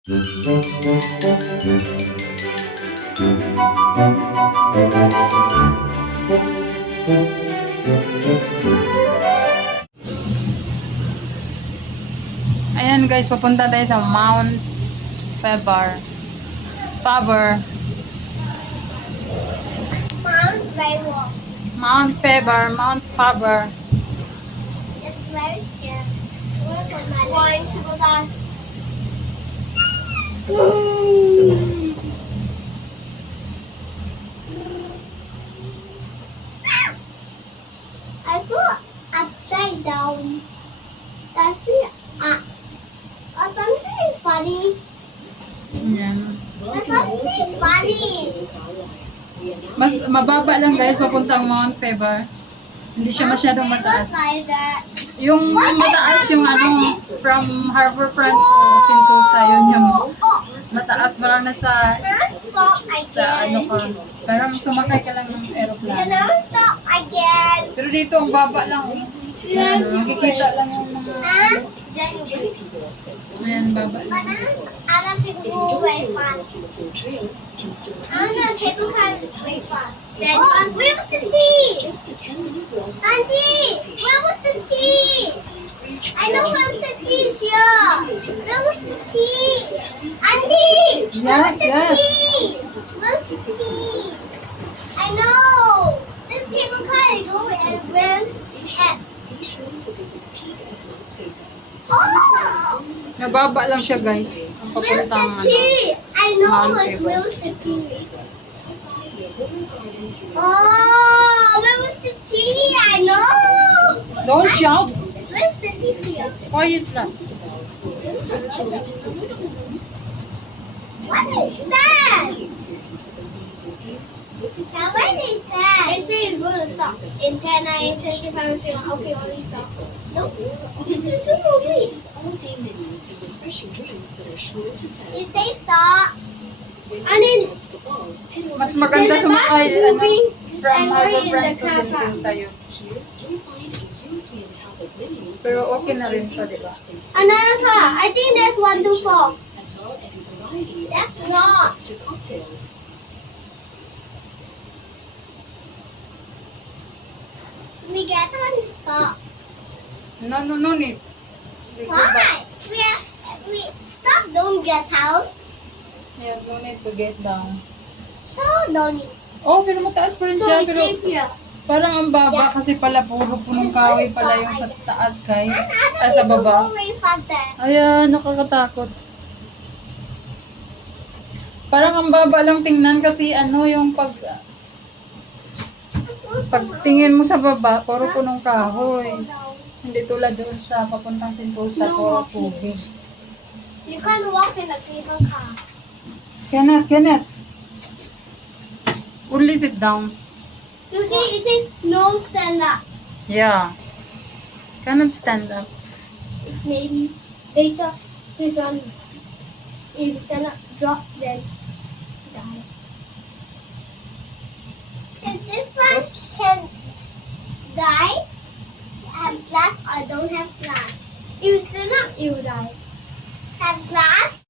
Ayan guys, papunta tayo sa Mount Faber. Mount Faber. It's very scary. Going to go back. I saw upside down. That's something is funny. Ayan. Something is funny. Mas mababa lang guys, papuntang Mount Faber. Hindi siya masyadong mataas. Like that. Yung mataas yung ano, from Harbourfront to Sentosa, yun yung mataas. Parang nasa Stop sa ano again. ka. Parang sumakay ka lang ng And aeroplano. now stop again. Pero dito ang baba lang. Ayan, makikita lang yung mga, ayan, baba lang. Other people go way fast. People can way fast. Then where was the tea? Auntie, where was the tea? I know where was the tea is here. Where was the tea? Auntie, where was the tea? Where's the tea? I know. This cable car is going and where? Oh! Nababa lang siya guys. Where's the Papuntang ano. tea? I know Mount it's Faber. where's the tea. Oh, where was the tea? I know. Don't shout. Where's the tea? Quiet lang. What is that? Now what is that? It says go to stop. In 10, 9, 10, 5, 10. Okay, only stop. Nope. It's still moving. It says stop. And then Mas maganda there's a bus sumakay ano, moving from and we're in Harbourfront the to car park. Sentosa yun. Pero okay na rin to, di ba? Another car. I think there's 1 to 4. That's not. We get on to stop. No need. We go back. Why? We stop. Don't get out. Yes, no need to get down. So don't. Oh, pero mataas pa rin So siya. it's Pero safe here. parang ang baba kasi pala puro punong kahoy pala yung sa taas guys. Sa baba. Ayan, nakakatakot. Parang ang baba lang tingnan kasi ano yung pagtingin mo sa baba, puro punong kahoy. Hindi tulad doon sa papuntang Sentosa, puro tubig. You can't walk in a cable car. Kenneth. Only sit down. You see, it says no stand up. Yeah. Cannot stand up. Maybe later this one, if you stand up, drop then